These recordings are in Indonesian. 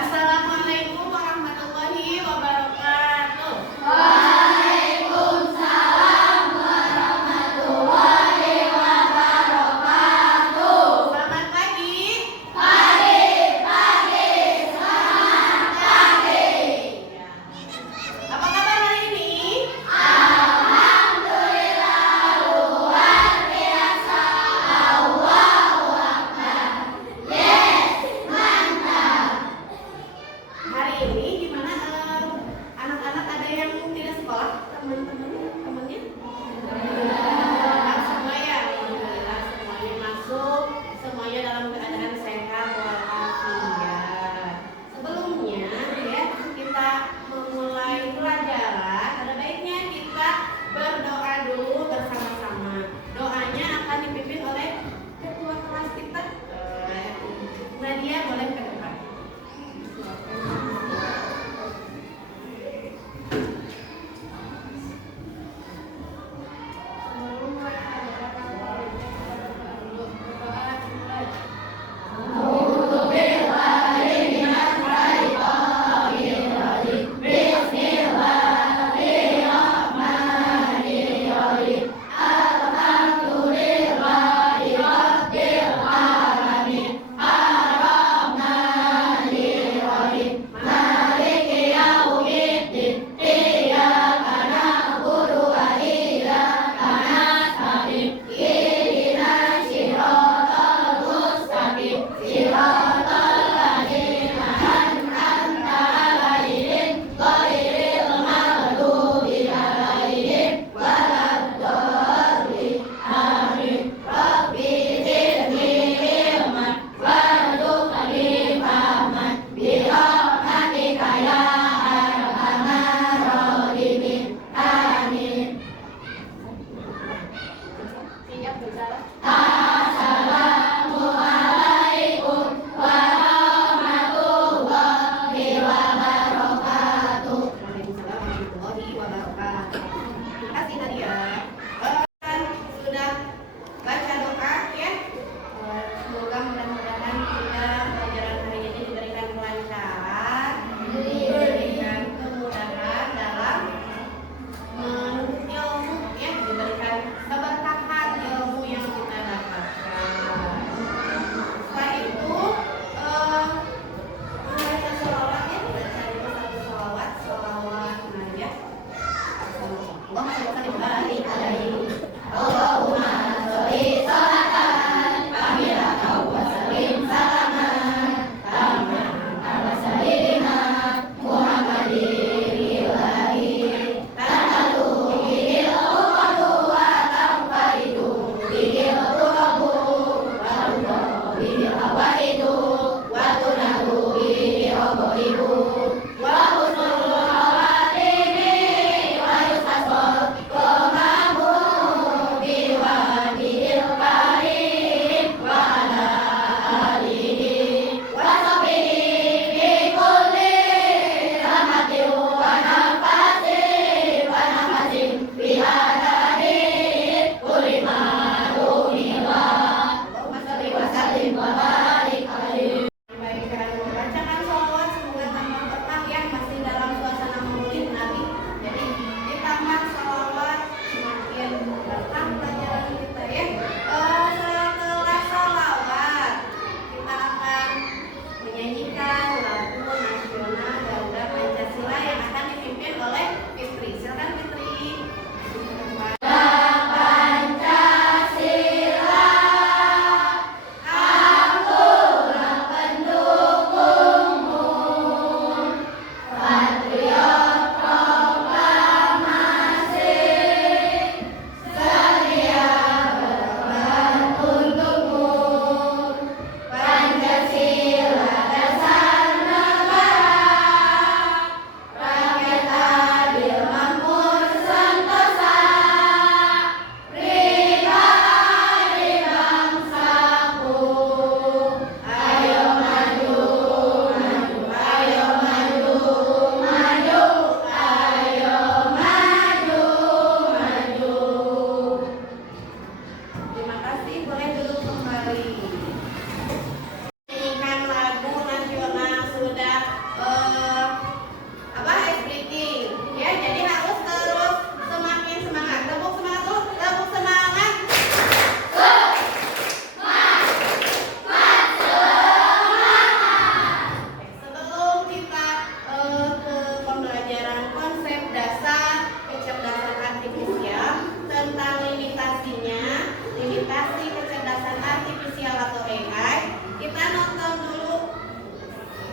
Assalamualaikum warahmatullahi wabarakatuh. Waalaikumsalam warahmatullahi wabarakatuh. Selamat pagi. Pagi, pagi, selamat pagi. Apa kabar hari ini? Alhamdulillah luar biasa. Allahu Akbar. Yes, mantap.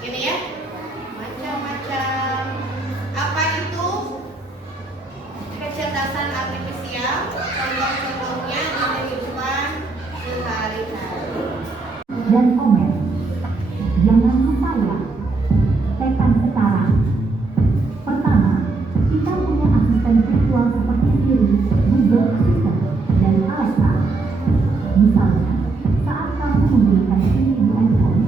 Ini ya, macam-macam. Apa itu kecerdasan artifisial? Contoh-contohnya di kehidupan sehari-hari. Dan komen. Jangan lupa ya, tekan sekarang. Pertama, kita punya asisten virtual seperti Siri, Google Assistant, dan Alexa. Misalnya, saat kamu menggunakan Siri di iPhone,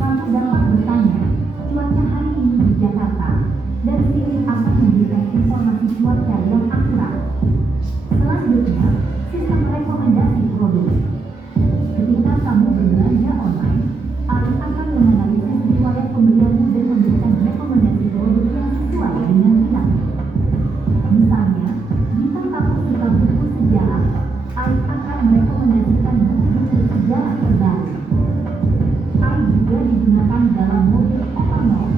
kamu dapat bertanya, cuaca hari ini di Jakarta, dan Siri akan memberikan informasi cuaca yang akurat. Selanjutnya, sistem rekomendasi produk. Ketika kamu berbelanja online, AI akan menganalisis riwayat pembelianmu dan memberikan rekomendasi produk yang sesuai dengan minatmu. Misalnya, jika kamu suka buku sejarah, AI akan merekomendasikan buku-buku sejarah terbaru. AI juga digunakan dalam mobil otonom.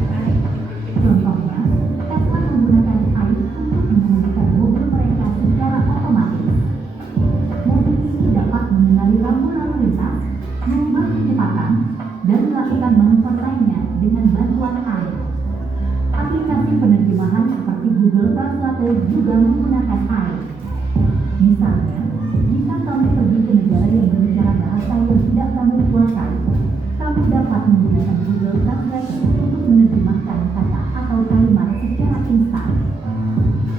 Contohnya, Tesla menggunakan AI untuk mengemudikan mobil mereka secara otomatis. Mobil ini dapat mengenali rambu lalu lintas, mengubah kecepatan, dan melakukan manuver lainnya dengan bantuan AI. Aplikasi penerjemahan seperti Google Translate juga menggunakan AI. Misalnya, jika kamu pergi ke negara yang berbicara bahasa yang tidak kamu kuasai, kamu dapat menggunakan Google Translate untuk menerjemahkan kata atau kalimat secara instan.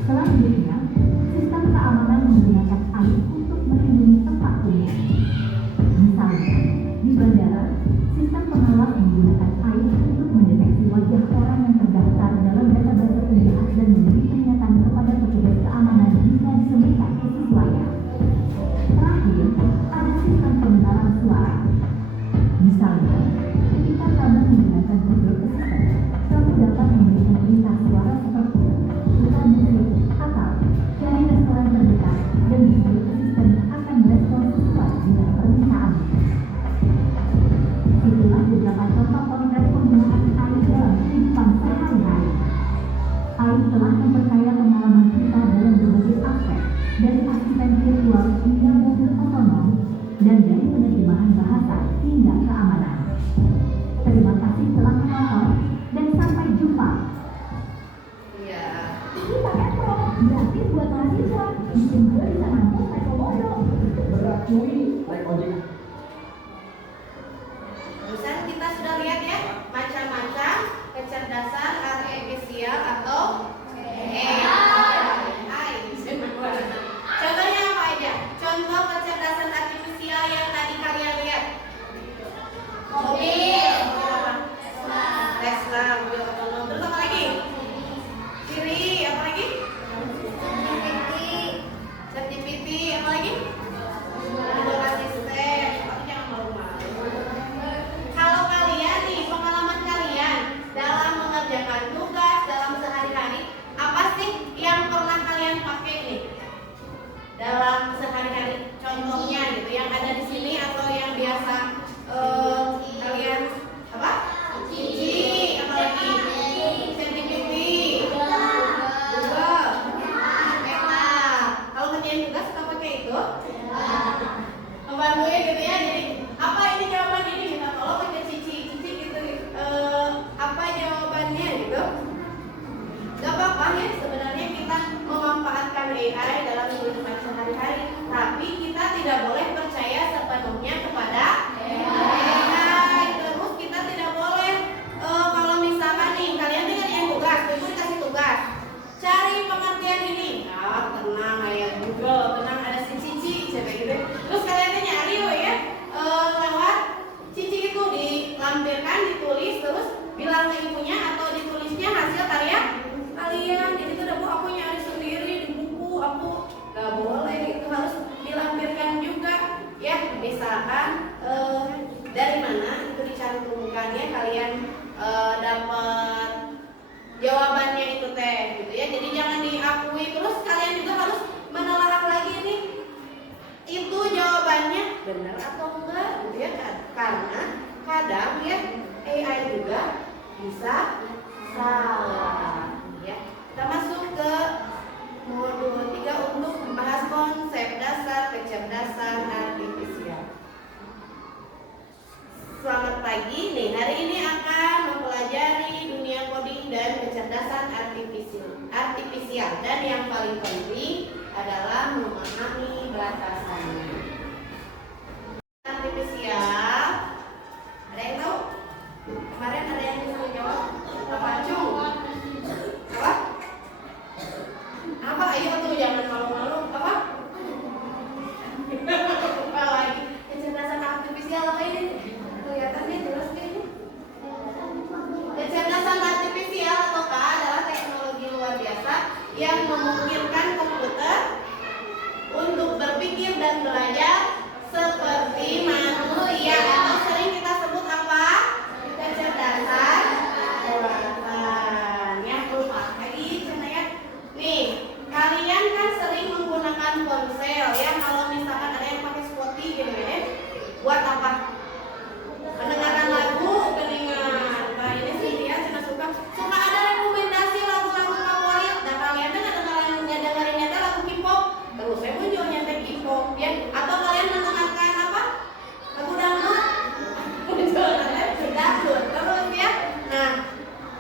Selanjutnya, sistem keamanan menggunakan AI untuk melindungi tempat umum. Misalnya, di bandara, sistem pengawas menggunakan AI untuk mendeteksi wajah orang yang terdaftar dalam database penjahat dan memberi peringatan kepada petugas keamanan jika ditemukan kesesuaian. Terakhir, ada sistem pembenaran suara. Misalnya, ketika kamu menggunakan Google Assistant, kamu dapat memberikan perintah suara seperti putar musik atau cari restoran terdekat, dan Google Assistant akan merespon sesuai dengan permintaanmu. Itulah beberapa contoh konkret penggunaan AI dalam kehidupan sehari-hari. AI telah memperkaya pengalaman kita dalam berbagai aspek, dari asisten virtual hingga mobil otonom, dan dari penerjemahan bahasa hingga keamanan. Terima kasih telah menonton, dan sampai jumpa. Iya. Ini paket pro, gratis buat mahasiswa. Bikin gue bisa nangkut naik komodo. Berat cuy, naik ojek. Barusan kita sudah lihat ya, macam-macam kecerdasan artifisial atau AI. Contohnya apa aja? Contoh kecerdasan artifisial yang tadi kalian lihat. Mobil, Tesla, mobil otonom. Terus apa lagi? Siri, apa lagi? ChatGPT, apa lagi? Google Assistant. Tapi jangan malu-malu. Kalau kalian nih, pengalaman kalian dalam mengerjakan tugas dalam sehari-hari, apa sih yang pernah kalian pakai nih dalam sehari-hari? Contohnya gitu, yang ada di sini atau yang biasa kalian apa? Cici, apa lagi? ChatGPT, Google, Meta. Kalau ngerjain tugas suka pakai itu? Membantu ya gitu ya. Jadi apa ini jawaban ini? Minta tolong pakai Cici gitu. Apa jawabannya gitu? Gak apa-apa ya sebenarnya kita memanfaatkan AI dalam kehidupan sehari-hari, tapi kita tidak boleh percaya sepenuhnya kepada AI. Terus kita tidak boleh kalau misalkan nih kalian ngerjain tugas, ibu dikasih tugas, cari pengertian ini. Ah, tenang ya Google, tenang ada si Cici coba gitu. Terus kalian nyari ya lewat Cici itu dilampirkan, ditulis, terus bilang ke ibunya atau ditulisnya hasil karya kalian. Jadi itu udah bu, aku nyari sendiri di buku, aku gak boleh, itu harus dilampirkan juga ya. Misalkan dari mana itu dicantumkan ya, kalian dapat jawabannya itu teh gitu ya. Jadi jangan diakui, terus kalian juga harus menelaah lagi nih itu jawabannya benar atau enggak gitu ya, karena kadang ya AI juga bisa salah ya. Kita masuk ke modul 3 untuk membahas konsep dasar kecerdasan artifisial. Selamat pagi nih, hari ini akan mempelajari kecerdasan artifisial dan yang paling penting adalah memahami batasannya. Artifisial, ada yang tahu? Kemarin ada yang bisa menjawab? Apa Cung? Apa? Apa? Ayo tuh jangan malu-malu. Apa? Apa lagi? Kecerdasan artifisial apa ini? Kelihatannya jelas kayaknya. Kecerdasan artifisial ataukah adalah teknologi luar biasa yang memungkinkan komputer untuk berpikir dan belajar seperti manusia, atau sering kita sebut apa? Kecerdasan buatan. Ya, lupa lagi cina ya. Nih, kalian kan sering menggunakan ponsel ya. Kalau misalkan ada yang pakai Spotify gitu ya, buat apa? Mendengarkan lagu, telingan. Nah ini sih dia suka ada rekomendasi lagu-lagu favorit. Nah kalian kan dengerin lagu K-pop, terus saya munculnya K-pop ya. Atau kalian mendengarkan apa? Lagu dangdut, muncul dangdut terus ya. Nah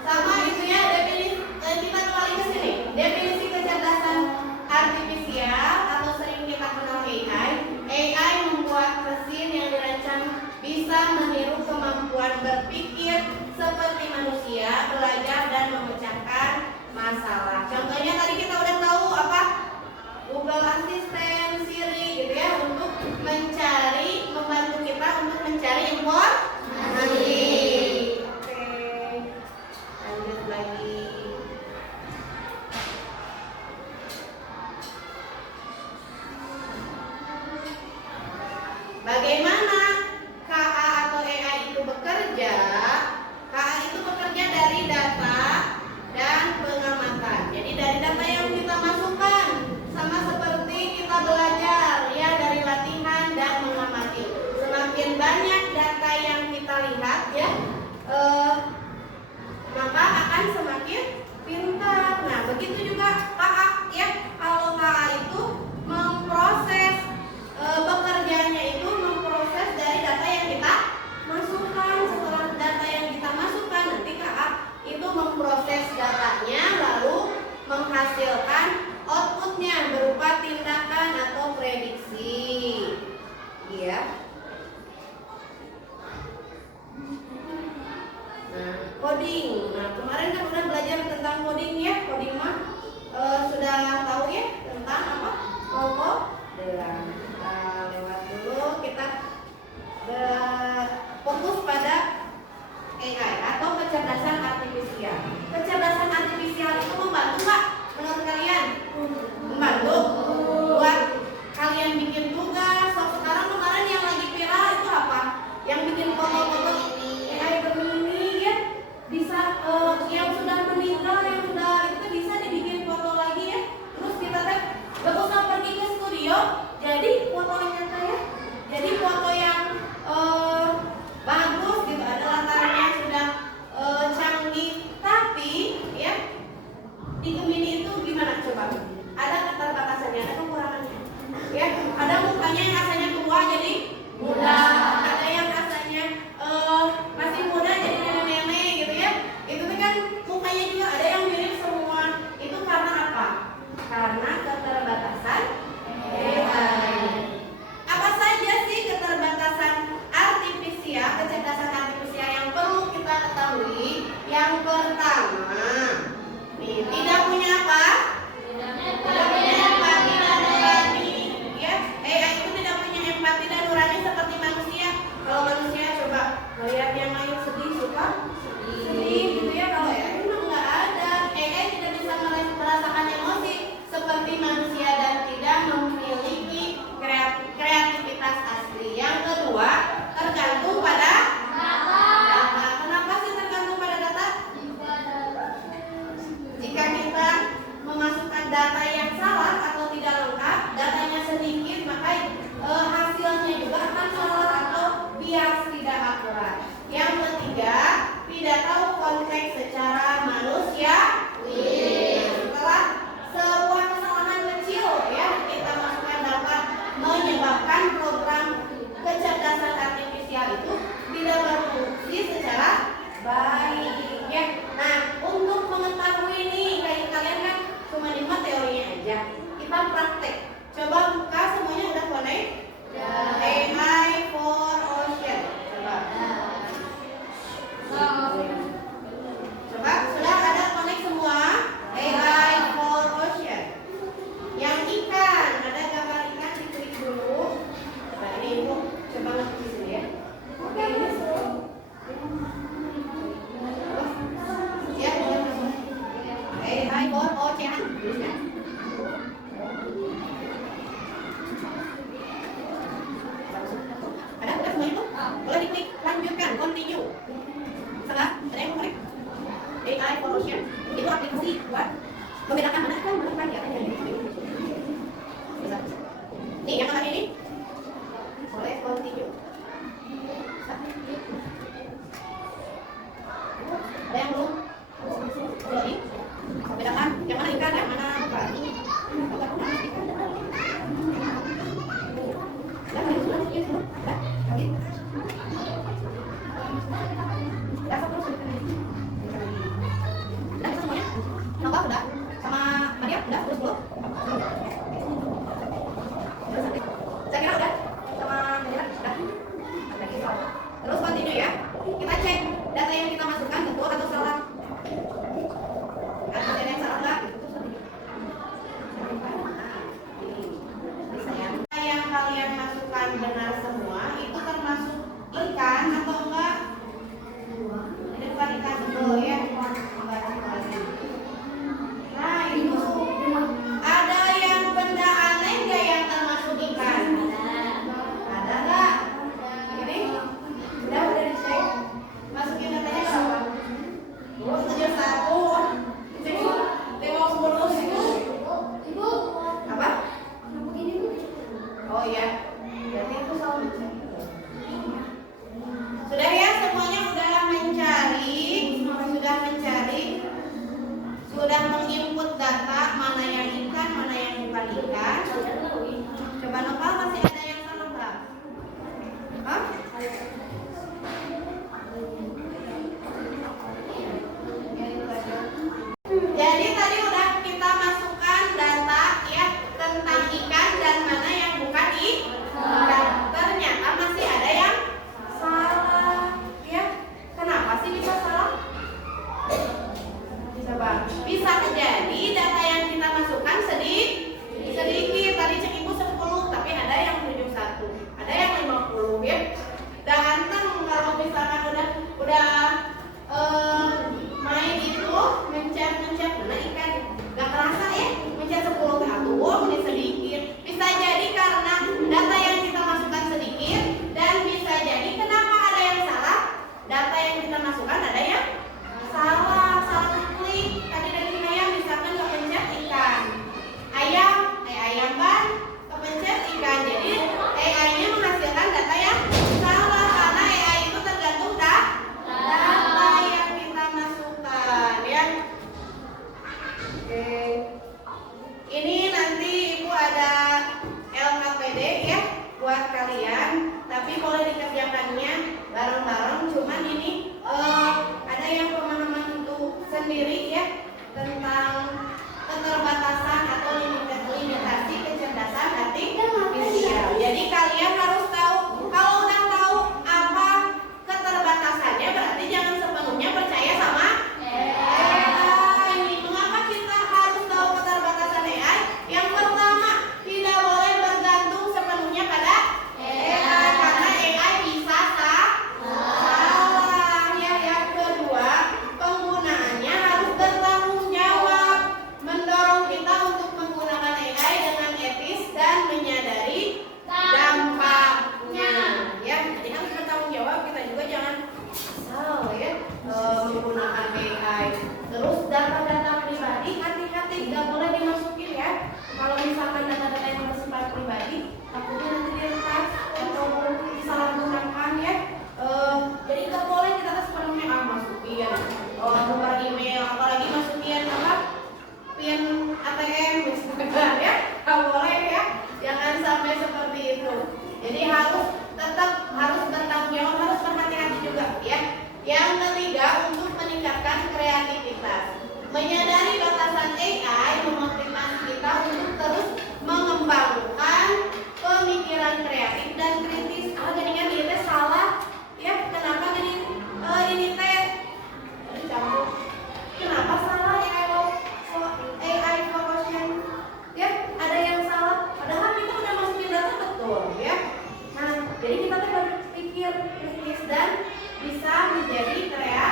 sama itu ya definisi, kita kembali ke sini. Definisi kecerdasan artifisial atau sering kita kenal AI. AI membuat mesin yang dirancang bisa meniru kemampuan berpikir seperti manusia, belajar dan memecahkan masalah. Contohnya tadi kita udah tahu apa? Google Assistant, Siri gitu ya, untuk membantu kita untuk mencari informasi. Oke. Lanjut lagi. Bagaimana KA atau AI itu bekerja? KA itu bekerja dari data dan pengamatan. Jadi dari data yang kita masukkan, sama seperti kita belajar ya, dari latihan dan mengamati. Semakin banyak data yang kita lihat ya, maka akan semakin pintar. Nah begitu juga KA ya. Kalau KA itu memproses, bekerjanya itu memproses dari data yang kita masukkan. Setelah data yang kita masukkan, nanti KA itu memproses datanya lalu menghasilkan outputnya berupa tindakan atau prediksi. Iya. Nah, coding. Nah, kemarin kan udah belajar tentang coding ya. Coding mah sudah tahu ya tentang apa? Pemrograman. Nah, lewat dulu kita fokus pada AI atau kecerdasan artifisial. Kecerdasan artifisial itu membantu nggak menurut kalian? Membantu buat kalian bikin tugas. Sekarang kemarin yang lagi viral itu apa? Yang bikin foto-foto AI Gemini ya, bisa yang sudah meninggal, yang sudah itu bisa dibikin foto lagi ya. Terus kita gak usah pergi ke studio, jadi fotonya ya. Jadi foto yang bagus gitu, ada latarnya sudah canggih, tapi ya di Gemini itu gimana coba? Ada keterbatasannya, ada kekurangannya. Ya, ada mukanya yang rasanya tua jadi muda, ada yang rasanya masih muda jadi nenek-nenek gitu ya. Itu kan mukanya juga ada yang mirip semua. Itu karena apa? Karena keterbatasan AI. Apa saja sih keterbatasan artifisial, kecerdasan artifisial yang perlu kita ketahui? Yang pertama, nih, tidak punya apa? Tidak punya empati dan nurani. Ya, AI itu tidak punya empati dan nurani seperti manusia. Kalau manusia coba lihat yang lain sedih, suka sedih gitu ya. Kalau AI memang nggak ada. AI tidak bisa merasakan emosi seperti manusia dan tidak memiliki kreativitas asli. Yang kedua, tergantung pada data. Kenapa sih tergantung pada data? Jika kita memasukkan data yang salah atau tidak lengkap, datanya sedikit, maka hasilnya juga akan salah atau bias, tidak akurat. Yang ketiga, tidak tahu konteks secara manusiawi. Setelah sebuah kesalahan kecil ya kita masukkan dapat menyebabkan program kecerdasan artifisial itu tidak berfungsi secara baik ya. Nah, untuk mengetahui tulisnya. Ada udah semuanya tuh? Boleh diklik lanjutkan, continue. Salah, ada yang mau klik? AI Photoshop itu aplikasi buat membedakan mana kan ya kan ya. Nih yang kemarin ini boleh continue. Ada yang belum? Jadi bedakan yang mana ikan, yang mana bukan. Nova udah? Sama Maria udah? Terus belum? Saya kira udah? Sama Maria udah? Terus continue ya. Kita cek data yang kita masukkan betul atau salah. Ada yang salah nggak? Yang kalian masukkan benar semua itu termasuk ikan atau enggak? Ini bukan ikan betul ya. Nah itu ada yang benda aneh nggak yang termasuk ikan? Ada nggak? Ini udah dicek. Masukin datanya berapa? 71. Tengok 10 Ibu. Apa? Oh iya. Berarti itu salah mencari. Sudah ya semuanya sudah mencari, sudah menginput data mana yang ikan, mana yang bukan ikan. Coba Nopal masih ada yang salah nggak? Hah? Jadi tadi udah kita masukkan data ya tentang ikan dan mana yang bukan ikan. Ternyata masih ada yang salah ya. Kenapa sih bisa salah? Coba. Bisa jadi data yang kita masukkan sedikit. Tadi cek ibu 10 tapi ada yang 71, ada yang 50 ya. Dan anteng kalau misalkan udah main itu mencet mana ikan gak kerasa ya mencet 10 ke atuh ini sedikit. Bisa jadi karena data yang kita masukkan sedikit dan bisa jadi kenapa ada yang salah, data yang kita masukkan ada yang salah klik. Tadi daging ayam misalkan kepencet ikan, ayam kan kepencet ikan, jadi AI-nya menghasilkan data yang salah karena AI itu tergantung data yang kita masukkan ya. Oke. Ini nanti ibu ada LKPD ya buat kalian, tapi boleh dikerjakannya bareng-bareng. Cuman ini ada yang pemahaman untuk sendiri ya tentang keterbatasan atau limitasi kecerdasan artifisial. Jadi kalian harus tahu, kalau udah tahu apa keterbatasannya berarti jangan sepenuhnya percaya sama AI. Mengapa kita harus tahu keterbatasan AI? Yang pertama, tidak boleh bergantung sepenuhnya pada AI karena AI bisa salah ya. Yang kedua, penggunaannya harus bertanggung jawab, mendorong kita untuk menggunakan AI dengan etis dan menyadari dampaknya ya. Jadi harus bertanggung jawab, kita juga jangan asal ya menggunakan AI. Terus data-data pribadi hati-hati, nggak boleh dimasukin ya. Kalau misalkan data-data yang bersifat pribadi takutnya nanti diretas atau disalahgunakan ya. Jadi nggak boleh kita sepenuhnya masukin nomor email, apalagi masukin pin ATM misalkan ya, nggak boleh ya. Jangan sampai seperti itu. Jadi tetap harus bertanggung jawab, harus berhati-hati juga ya. Yang ketiga, untuk meningkatkan kreativitas, menyadari batasan AI memotivasi kita untuk terus mengembangkan pemikiran kreatif dan kritis. Jadinya ini salah ya. Kenapa jadi ini teh dicampur? Kenapa salah ya kalau AI Photoshop ya? Ada yang salah padahal kita udah masukin data betul ya. Nah jadi kita tuh berpikir kritis dan bisa menjadi kreatif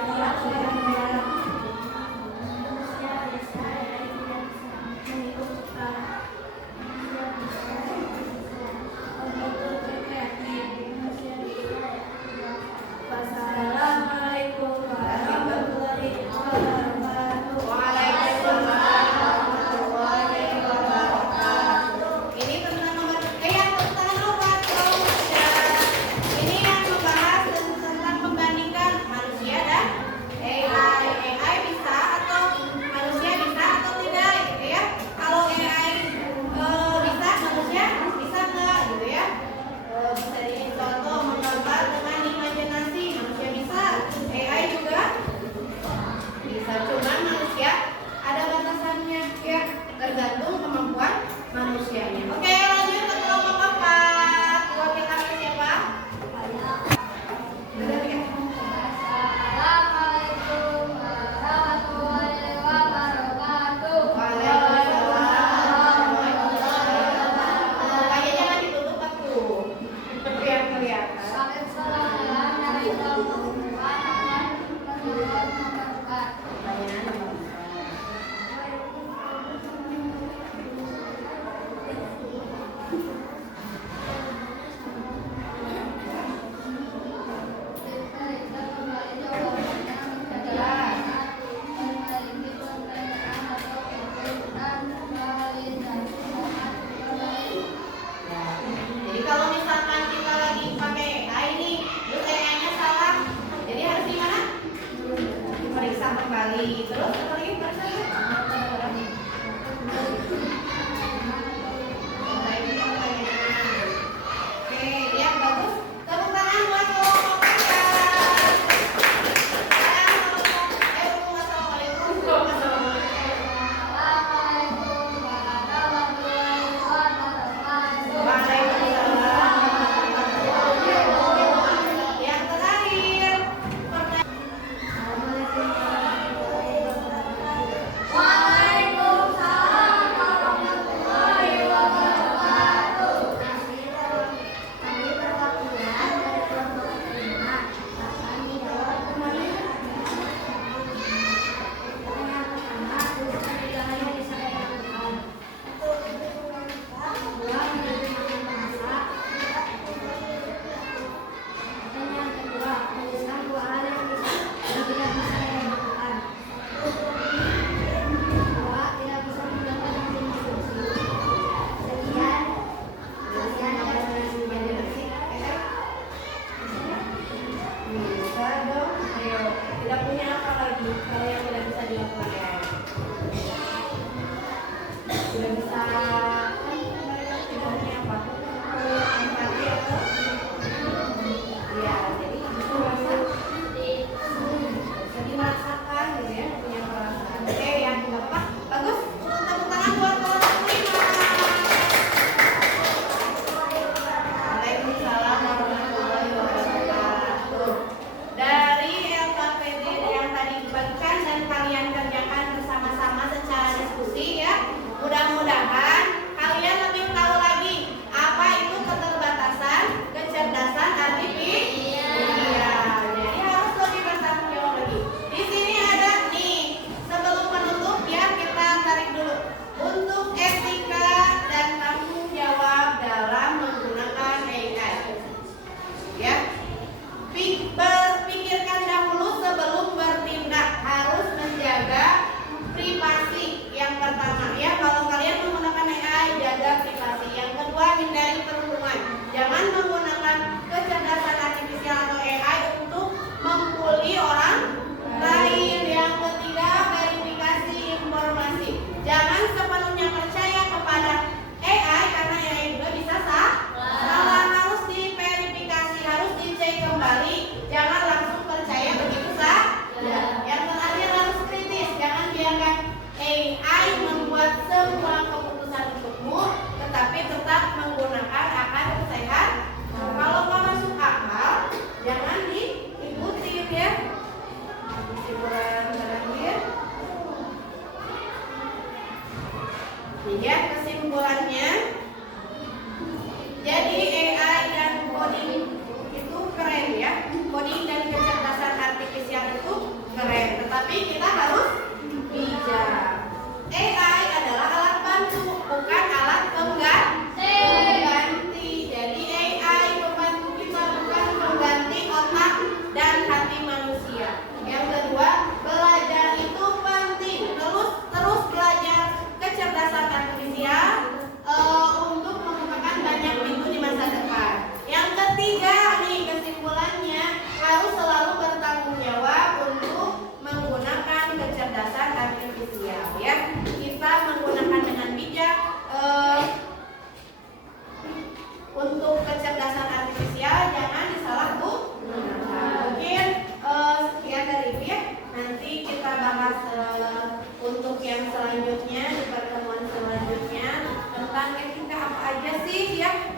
Wassalamualaikum warahmatullahi wabarakatuh. Waalaikumsalam warahmatullahi wabarakatuh. Ini tentang tentang loghat manusia. Ini yang membahas tentang membandingkan manusia dan AI. AI bisa atau manusia bisa atau tidak gitu ya. Kalau AI bisa, manusia bisa enggak gitu ya. Bisa dicontoh menggambar dengan imajinasi, manusia bisa, AI juga bisa, cuman manusia ada batasannya ya, tergantung kemampuan manusianya. Oke, lanjut ke kelompok 4. Wakil kami siapa? Assalamualaikum warahmatullahi wabarakatuh. Waalaikumsalam warahmatullahi wabarakatuh. Kayaknya jangan ditutup aku biar kelihatan. Jadi kalau misalkan kita lagi pakai AI nih, terus AI-nya salah, jadi harus gimana? Diperiksa kembali. Terus apa lagi periksa? Oke, ya bagus. Tepuk tangan buat kelompok 3. Yang terakhir, Waalaikumsalam warahmatullahi wabarakatuh. Kami perwakilan dari kelompok 5 akan menjawab pertanyaan pertama bisa dijalankan di saya lakukan. Kedua, menggunakan bahasa. Pertanyaan kedua, tuliskan 2 hal yang tidak bisa saya lakukan. Kedua, tidak bisa menggunakan mesin diskusi. Sekian dan imajinasi. bisa dong. Ayo, tidak punya apa lagi kalau yang tidak bisa dilakukan ya? Tidak bisa kan tidak punya apa? Empati atau? Ya, jadi itu rasa jadi merasakan gitu ya, punya perasaan. Oke, yang keempat bagus. Tepuk tangan buat kelompok 5. Waalaikumsalam warahmatullahi wabarakatuh. Dari LKPD yang tadi dibagikan dan kalian kerjakan bersama-sama secara diskusi ya. Mudah-mudahan kalian lebih tahu lagi apa itu keterbatasan kecerdasan artifisial. Jadi harus lebih bertanggung jawab lagi. Di sini ada nih, sebelum menutup ya kita tarik dulu. Untuk etika dan tanggung jawab dalam menggunakan AI. Ya. Berpikirkan dahulu sebelum bertindak, harus menjaga privasi yang pertama ya. Kalau kalian menggunakan AI, jaga privasi. Yang kedua, hindari perundungan. Jangan menggunakan kecerdasan artifisial atau AI untuk membuli orang lain. Yang ketiga, verifikasi informasi. Jangan sepenuhnya percaya kepada AI karena AI juga bisa salah. Harus diverifikasi, harus dicek kembali. Jangan langsung percaya begitu saja. Yang terakhir, harus kritis. Jangan biarkan AI membuat semua keputusan untukmu, tetapi tetap menggunakan akal sehat. Kalau nggak masuk akal, jangan diikuti ya. Kesimpulan terakhir. Ya, kesimpulannya. Jadi AI dan coding itu keren ya. Coding dan kecerdasan artifisial itu untuk yang selanjutnya di pertemuan selanjutnya tentang etika apa aja sih ya